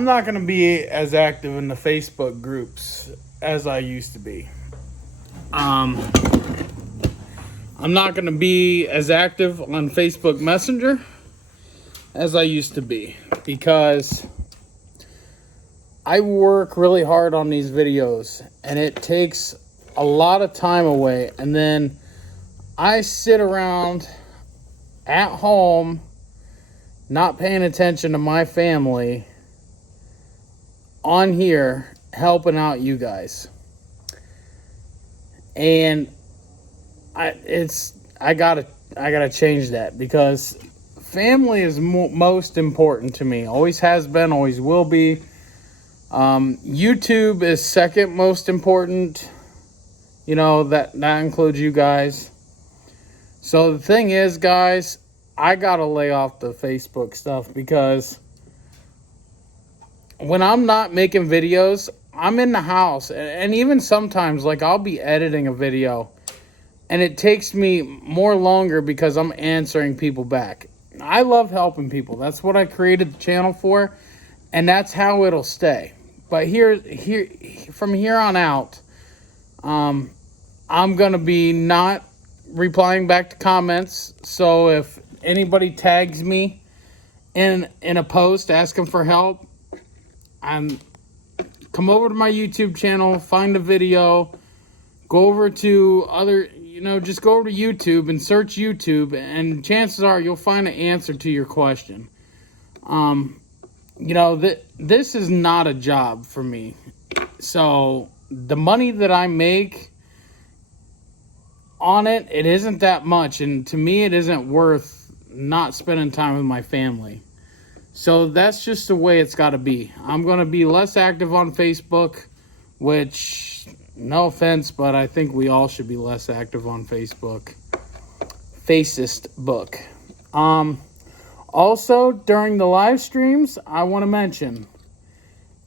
I'm not going to be as active in the Facebook groups as I used to be. I'm not going to be as active on Facebook Messenger as I used to be because I work really hard on these videos and it takes a lot of time away, and then I sit around at home not paying attention to my family on here helping out you guys. And I gotta change that because family is most important to me. Always has been, always will be. YouTube is second most important. You know, that includes you guys. So the thing is, guys, I gotta lay off the Facebook stuff because when I'm not making videos, I'm in the house. And even sometimes, like, I'll be editing a video and it takes me more longer because I'm answering people back. I love helping people. That's what I created the channel for, and that's how it'll stay. But from here on out, I'm gonna be not replying back to comments. So if anybody tags me in a post asking for help, come over to my YouTube channel, find a video, go over to just go over to YouTube and search YouTube, and chances are you'll find an answer to your question. This is not a job for me. So the money that I make on it isn't that much, and to me it isn't worth not spending time with my family. So that's just the way it's got to be. I'm going to be less active on Facebook, which, no offense, but I think we all should be less active on Facebook. Facist book. Also, during the live streams, I want to mention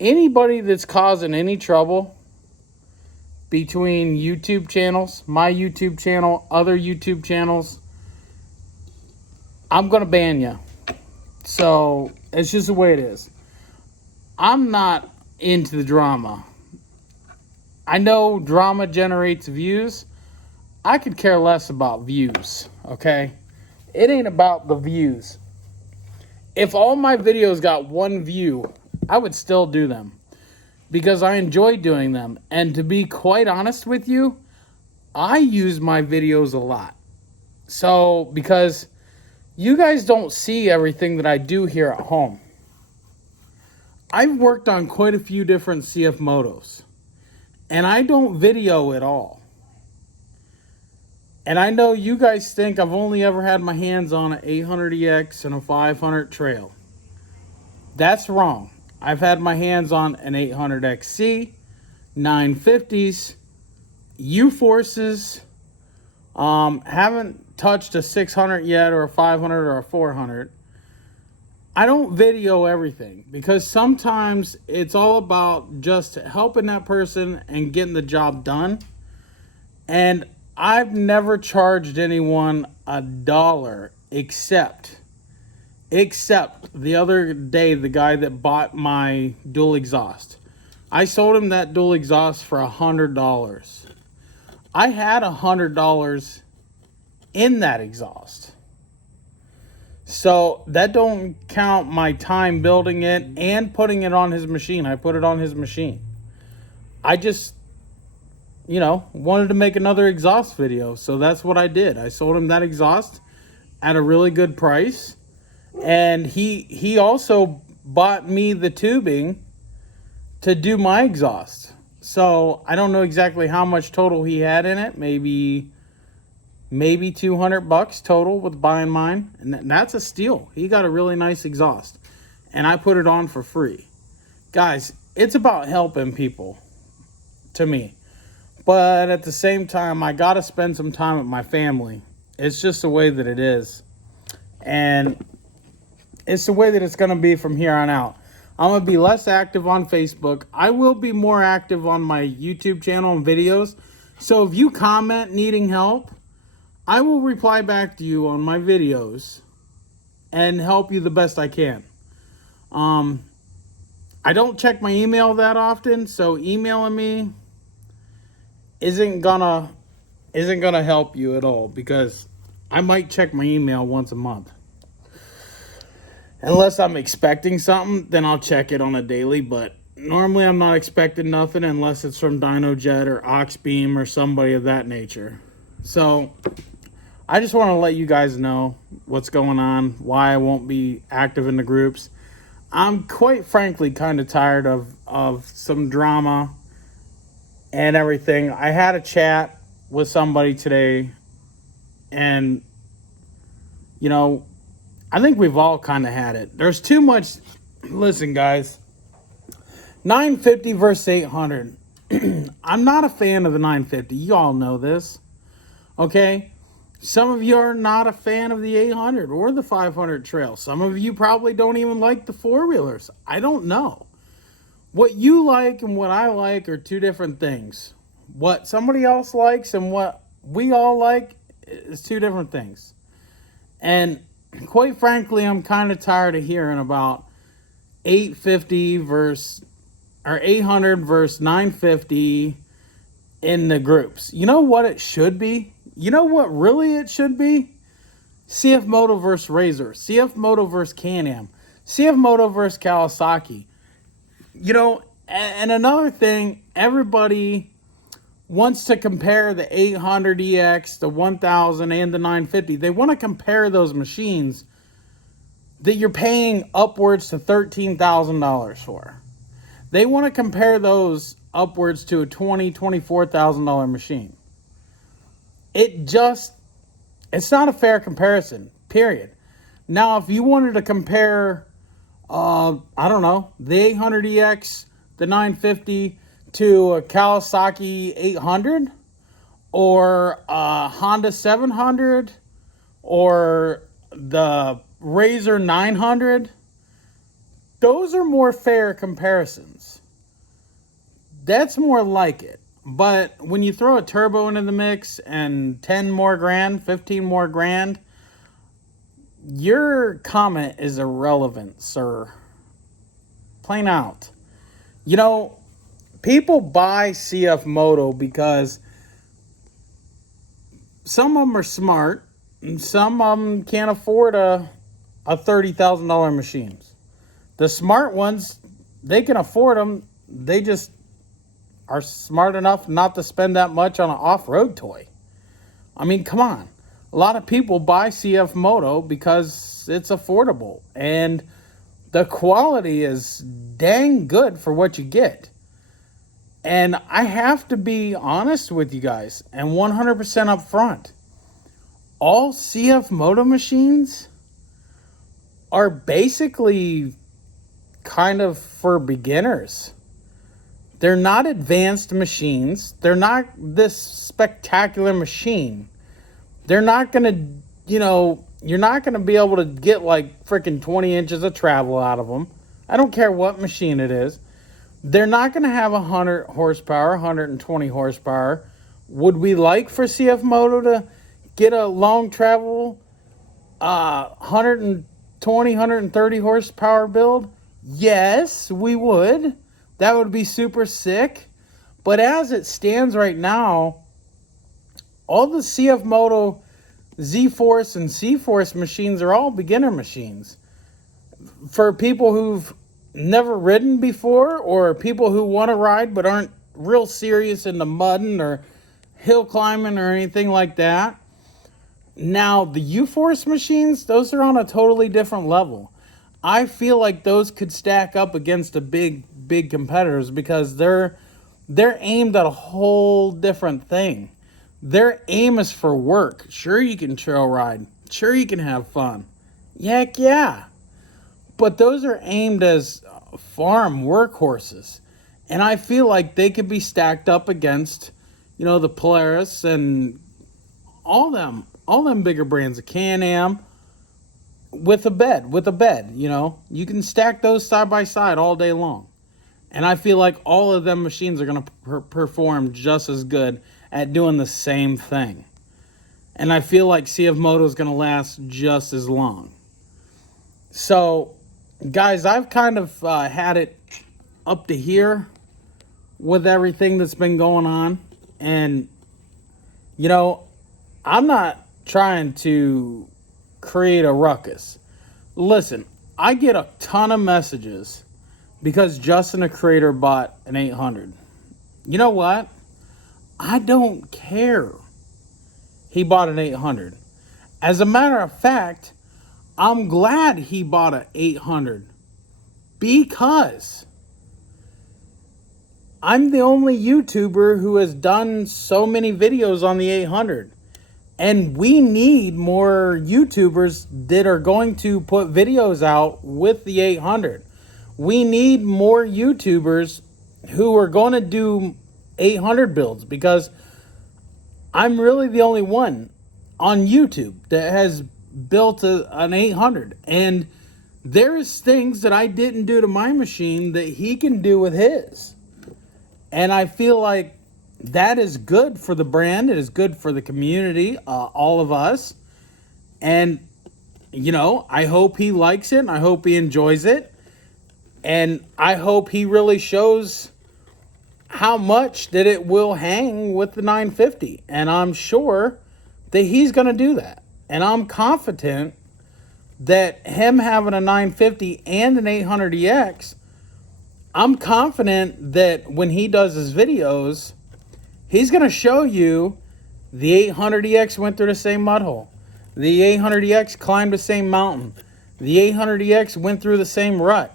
anybody that's causing any trouble between YouTube channels, my YouTube channel, other YouTube channels, I'm going to ban you. So, it's just the way it is. I'm not into the drama. I know drama generates views. I could care less about views, okay? It ain't about the views. If all my videos got 1 view, I would still do them because I enjoy doing them. And to be quite honest with you, I use my videos a lot. So, because you guys don't see everything that I do here at home. I've worked on quite a few different CFMOTOs, and I don't video at all. And I know you guys think I've only ever had my hands on an 800EX and a 500 trail. That's wrong. I've had my hands on an 800XC, 950s, U-Forces. Haven't touched a 600 yet, or a 500 or a 400. I don't video everything because sometimes it's all about just helping that person and getting the job done. And I've never charged anyone $1 except the other day, the guy that bought my dual exhaust. I sold him that dual exhaust for $100. I had $100 in that exhaust. So that don't count my time building it and putting it on his machine. I put it on his machine. I just, wanted to make another exhaust video. So that's what I did. I sold him that exhaust at a really good price. And he also bought me the tubing to do my exhaust. So I don't know exactly how much total he had in it. Maybe $200 total with buying mine. And that's a steal. He got a really nice exhaust. And I put it on for free. Guys, it's about helping people to me. But at the same time, I got to spend some time with my family. It's just the way that it is. And it's the way that it's going to be from here on out. I'm going to be less active on Facebook. I will be more active on my YouTube channel and videos. So if you comment needing help, I will reply back to you on my videos and help you the best I can. I don't check my email that often, so emailing me isn't gonna help you at all, because I might check my email once a month. Unless I'm expecting something, then I'll check it on a daily, but normally I'm not expecting nothing unless it's from DynoJet or Oxbeam or somebody of that nature. So I just want to let you guys know what's going on, why I won't be active in the groups. I'm quite frankly kind of tired of some drama and everything. I had a chat with somebody today, and you know, I think we've all kind of had it. There's too much. Listen, guys, 950 versus 800. I'm not a fan of the 950. You all know this, okay? Some of you are not a fan of the 800 or the 500 trail. Some of you probably don't even like the four-wheelers. I don't know. What you like and what I like are two different things. What somebody else likes and what we all like is two different things. And quite frankly, I'm kind of tired of hearing about 850 versus or 800 versus 950 in the groups. You know what it should be? You know what really it should be? CFMOTO versus Razor, CFMOTO versus Can-Am, CFMOTO versus Kawasaki. You know, and another thing, everybody wants to compare the 800EX, the 1000, and the 950. They want to compare those machines that you're paying upwards to $13,000 for. They want to compare those upwards to a $20,000, $24,000 machine. It's not a fair comparison, period. Now, if you wanted to compare, I don't know, the 800EX, the 950, to a Kawasaki 800, or a Honda 700, or the Razor 900, those are more fair comparisons. That's more like it. But when you throw a turbo into the mix and 10 more grand, 15 more grand, your comment is irrelevant, sir. Plain out. You know, people buy CFMOTO because some of them are smart and some of them can't afford a $30,000 machines. The smart ones, they can afford them. They just are smart enough not to spend that much on an off-road toy. I mean, come on. A lot of people buy CFMOTO because it's affordable and the quality is dang good for what you get. And I have to be honest with you guys and 100% upfront. All CFMOTO machines are basically kind of for beginners. They're not advanced machines. They're not this spectacular machine. They're not going to, you're not going to be able to get like freaking 20 inches of travel out of them. I don't care what machine it is. They're not going to have 100 horsepower, 120 horsepower. Would we like for CFMOTO to get a long travel 120, 130 horsepower build? Yes, we would. That would be super sick. But as it stands right now, all the CFMOTO ZForce and CForce machines are all beginner machines. For people who've never ridden before, or people who want to ride but aren't real serious into mudding or hill climbing or anything like that. Now, the UForce machines, those are on a totally different level. I feel like those could stack up against the big competitors because they're aimed at a whole different thing. Their aim is for work. Sure, you can trail ride. Sure, you can have fun. Heck yeah. But those are aimed as farm workhorses. And I feel like they could be stacked up against, the Polaris and all them bigger brands, of Can-Am, with a bed, You can stack those side by side all day long. And I feel like all of them machines are going to perform just as good at doing the same thing. And I feel like CFMOTO is going to last just as long. So, guys, I've kind of had it up to here with everything that's been going on. And, you know, I'm not trying to create a ruckus. Listen, I get a ton of messages because Justin, the creator, bought an 800. You know what? I don't care. He bought an 800. As a matter of fact, I'm glad he bought an 800 because I'm the only YouTuber who has done so many videos on the 800. And we need more YouTubers that are going to put videos out with the 800. We need more YouTubers who are going to do 800 builds because I'm really the only one on YouTube that has built an 800. And there's things that I didn't do to my machine that he can do with his. And I feel like that is good for the brand. It is good for the community, all of us. And, you know, I hope he likes it and I hope he enjoys it. And I hope he really shows how much that it will hang with the 950. And I'm sure that he's going to do that. And I'm confident that him having a 950 and an 800EX, I'm confident that when he does his videos, he's going to show you the 800EX went through the same mud hole. The 800EX climbed the same mountain. The 800EX went through the same rut.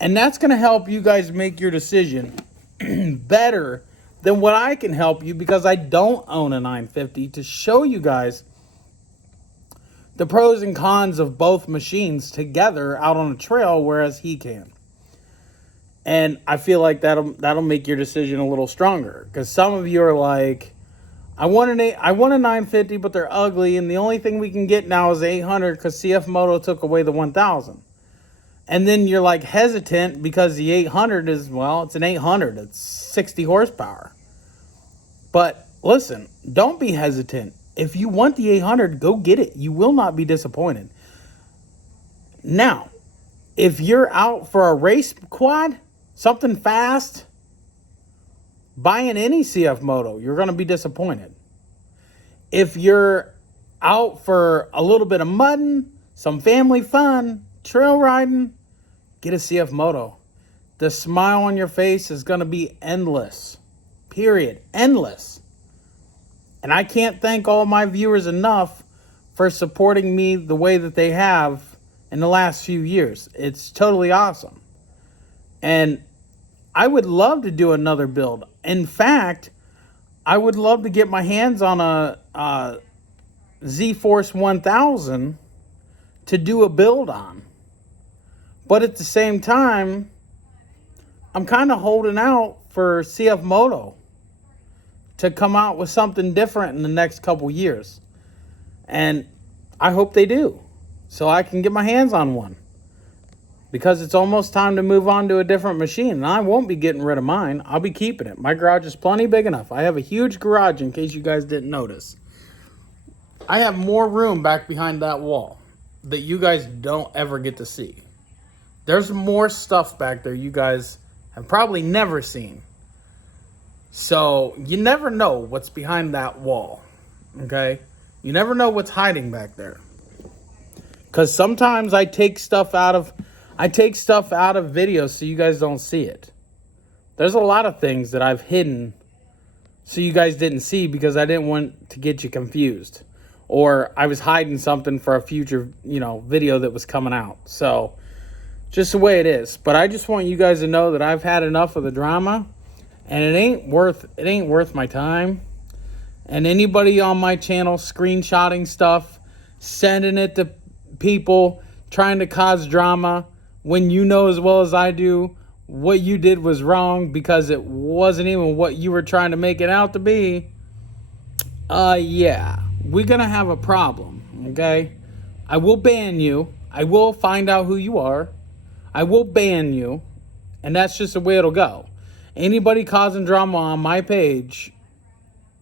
And that's going to help you guys make your decision better than what I can help you because I don't own a 950 to show you guys the pros and cons of both machines together out on a trail, whereas he can. And I feel like that'll make your decision a little stronger because some of you are like, I want a 950, but they're ugly, and the only thing we can get now is 800 because CFMOTO took away the 1000. And then you're like hesitant because the 800 is, well, it's an 800. It's 60 horsepower. But listen, don't be hesitant. If you want the 800, go get it. You will not be disappointed. Now, if you're out for a race quad, something fast, buying any CFMOTO, you're going to be disappointed. If you're out for a little bit of mudding, some family fun, trail riding, get a CFMOTO. The smile on your face is going to be endless. Period. Endless. And I can't thank all my viewers enough for supporting me the way that they have in the last few years. It's totally awesome. And I would love to do another build. In fact, I would love to get my hands on a ZForce 1000 to do a build on. But at the same time, I'm kind of holding out for CFMOTO to come out with something different in the next couple years. And I hope they do, so I can get my hands on one. Because it's almost time to move on to a different machine. And I won't be getting rid of mine. I'll be keeping it. My garage is plenty big enough. I have a huge garage in case you guys didn't notice. I have more room back behind that wall that you guys don't ever get to see. There's more stuff back there you guys have probably never seen. So you never know what's behind that wall. Okay? You never know what's hiding back there. Because sometimes I take stuff out of videos so you guys don't see it. There's a lot of things that I've hidden so you guys didn't see because I didn't want to get you confused. Or I was hiding something for a future, video that was coming out. So, just the way it is. But I just want you guys to know that I've had enough of the drama. And it ain't worth my time. And anybody on my channel screenshotting stuff, sending it to people, trying to cause drama, when you know as well as I do what you did was wrong because it wasn't even what you were trying to make it out to be, yeah, we're going to have a problem, okay? I will ban you. I will find out who you are. I will ban you. And that's just the way it'll go. Anybody causing drama on my page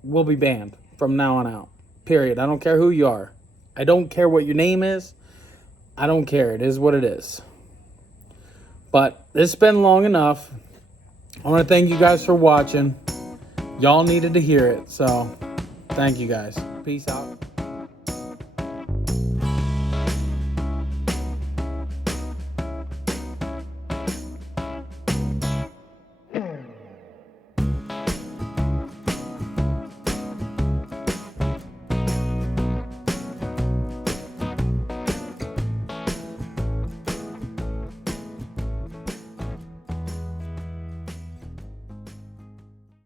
will be banned from now on out. Period. I don't care who you are. I don't care what your name is. I don't care. It is what it is. But it's been long enough. I want to thank you guys for watching. Y'all needed to hear it, so thank you guys. Peace out.